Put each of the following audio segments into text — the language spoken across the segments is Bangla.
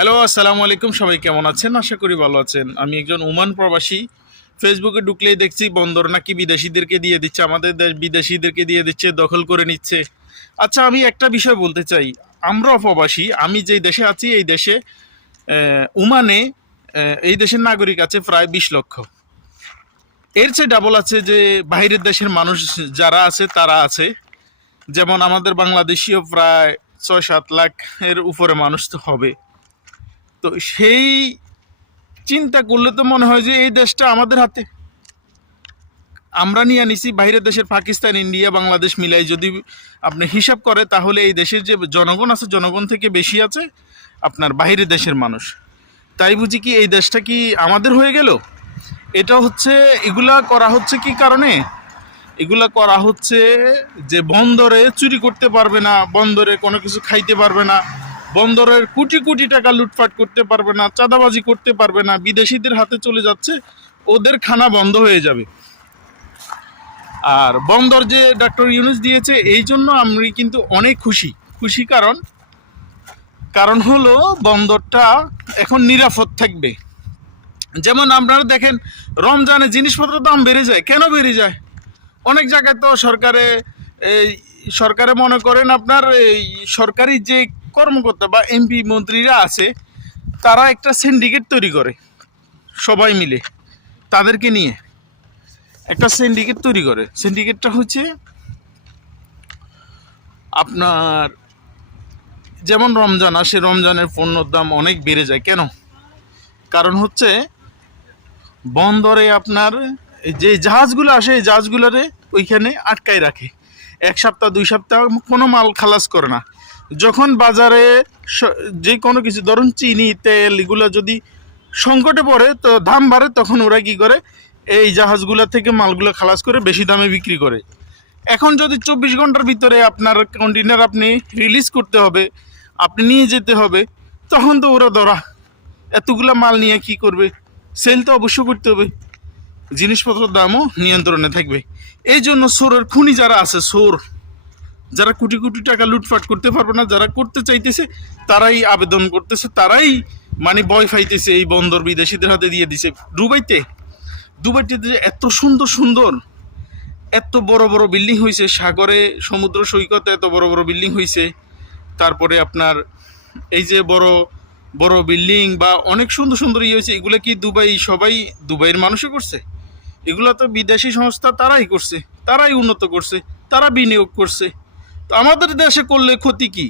হ্যালো, আসসালামু আলাইকুম। সবাই কেমন আছেন? আশা করি ভালো আছেন। আমি একজন ওমান প্রবাসী। ফেসবুকে ঢুকলেই দেখছি বন্দর নাকি বিদেশিদেরকে দিয়ে দিচ্ছে, আমাদের দেশ বিদেশিদেরকে দিয়ে দিচ্ছে, দখল করে নিচ্ছে। আচ্ছা, আমি একটা বিষয় বলতে চাই। আমরা প্রবাসী, আমি যেই দেশে আছি এই দেশে ওমানে এই দেশের নাগরিক আছে প্রায় 20 লক্ষ। এর চেয়ে ডাবল আছে যে বাইরের দেশের মানুষ যারা আছে তারা আছে। যেমন আমাদের বাংলাদেশিও প্রায় 6-7 লাখ এর উপরে মানুষ তো হবে। তো সেই চিন্তা করলে তো মনে হয় যে এই দেশটা আমাদের হাতে। আমরা নিয়ে নিছি বাইরের দেশের পাকিস্তান, ইন্ডিয়া, বাংলাদেশ মিলাই যদি আপনি হিসাব করে তাহলে এই দেশের যে জনগণ আছে জনগণ থেকে বেশি আছে আপনার বাইরের দেশের মানুষ। তাই বুঝি কি এই দেশটা কি আমাদের হয়ে গেল? এটা হচ্ছে, এগুলা করা হচ্ছে কি কারণে? এগুলা করা হচ্ছে যে বন্দরে চুরি করতে পারবে না, বন্দরে কোনো কিছু খাইতে পারবে না, বন্দরের কোটি কোটি টাকা লুটপাট করতে পারবে না, চাঁদাবাজি করতে পারবে না, বিদেশিদের হাতে চলে যাচ্ছে, ওদের খানা বন্ধ হয়ে যাবে। আর বন্দর যে ডক্টর ইউনূস দিয়েছে এই জন্য আমি কিন্তু অনেক খুশি। খুশি কারণ হলো বন্দরটা এখন নিরাপদ থাকবে। যেমন আপনারা দেখেন রমজানে জিনিসপত্রের দাম বেড়ে যায়। কেন বেড়ে যায়? অনেক জায়গায় তো এই সরকারে মনে করেন আপনার এই সরকারি যে কর্মকর্তা বা এমপি মন্ত্রীরা আছে তারা একটা সিন্ডিকেট তৈরি করে, সবাই মিলে তাদেরকে নিয়ে একটা সিন্ডিকেট তৈরি করে। সিন্ডিকেটটা হচ্ছে আপনার, যেমন রমজান আসে, রমজানের পণ্যর দাম অনেক বেড়ে যায়। কেন? কারণ হচ্ছে বন্দরে আপনার যে জাহাজগুলো আসে এই জাহাজগুলোরে ওইখানে আটকায় রাখে। 1 সপ্তাহ 2 সপ্তাহ কোনো মাল খালাস করে না। যখন বাজারে যে কোনো কিছু ধরুন চিনি, তেল এগুলো যদি সংকটে পড়ে তো দাম বাড়ে, তখন ওরা কী করে এই জাহাজগুলো থেকে মালগুলো খালাস করে বেশি দামে বিক্রি করে। এখন যদি 24 ঘন্টার ভিতরে আপনার কন্টেনার আপনি রিলিজ করতে হবে, আপনি নিয়ে যেতে হবে, তখন তো ওরা ধরা এতগুলা মাল নিয়ে কি করবে? সেল তো অবশ্য করতে হবে, জিনিসপত্রের দামও নিয়ন্ত্রণে থাকবে। এই জন্য চোরের খুনি যারা আছে, চোর যারা কোটি কোটি টাকা লুটপাট করতে পারবে না, যারা করতে চাইতেছে তারাই আবেদন করতেছে, তারাই মানে ভয় পাইতেছে এই বন্দর বিদেশিদের হাতে দিয়ে দিছে। দুবাইতে এত সুন্দর সুন্দর এত বড় বড় বিল্ডিং হয়েছে, সাগরে সমুদ্র সৈকতে এত বড় বড় বিল্ডিং হয়েছে। তারপরে আপনার এই যে বড় বড় বিল্ডিং বা অনেক সুন্দর সুন্দর ইয়ে হয়েছে, এগুলো কি সবাই দুবাইয়ের মানুষই করছে? এগুলো তো বিদেশি সংস্থা তারাই করছে, তারাই উন্নত করছে, তারা বিনিয়োগ করছে। তো আমাদের দেশে করলে ক্ষতি কি?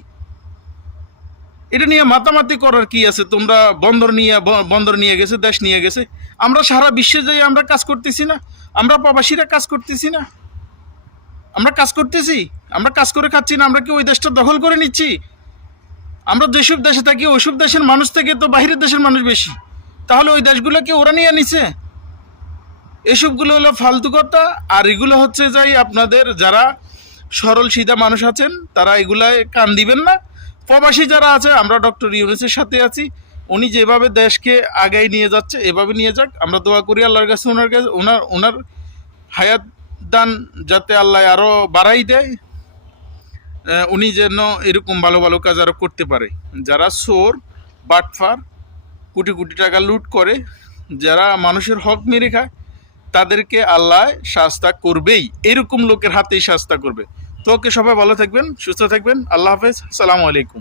এটা নিয়ে মাতামাতি করার কি আছে? তোমরা বন্দর নিয়ে গেছে, দেশ নিয়ে গেছে, আমরা সারা বিশ্বে যাই আমরা কাজ করতেছি না? আমরা প্রবাসীরা কাজ করতেছি না? আমরা কাজ করতেছি, আমরা কাজ করে খাচ্ছি না? আমরা কি ওই দেশটা দখল করে নিচ্ছি? আমরা যেসব দেশে থাকি ওইসব দেশের মানুষ থেকে তো বাইরের দেশের মানুষ বেশি। তাহলে ওই দেশগুলোকে ওরা নিয়ে নিছে? এসবগুলো হলো ফালতু কথা। আর এগুলো হচ্ছে যাই আপনাদের যারা সরল সিধা মানুষ আছেন তারা এগুলায় কান দিবেন না। প্রবাসী যারা আছে, আমরা ডক্টর ইউনূসের সাথে আছি। উনি যেভাবে দেশকে আগায় নিয়ে যাচ্ছে এভাবে নিয়ে যাক। আমরা দোয়া করি আল্লাহর কাছে, ওনার হায়াত দান যাতে আল্লাহ আরও বাড়াই দেয়। উনি যেন এরকম ভালো ভালো কাজ আরও করতে পারে। যারা চোর, বাটফার, কোটি কোটি টাকা লুট করে, যারা মানুষের হক মেরে খায়, তাদেরকে আল্লাহ শাস্তা করবেই। এরকম লোকের হাতেই শাস্তা করবে। তো ওকে, সবাই ভালো থাকবেন, সুস্থ থাকবেন। আল্লাহ হাফেজ, আসসালামু আলাইকুম।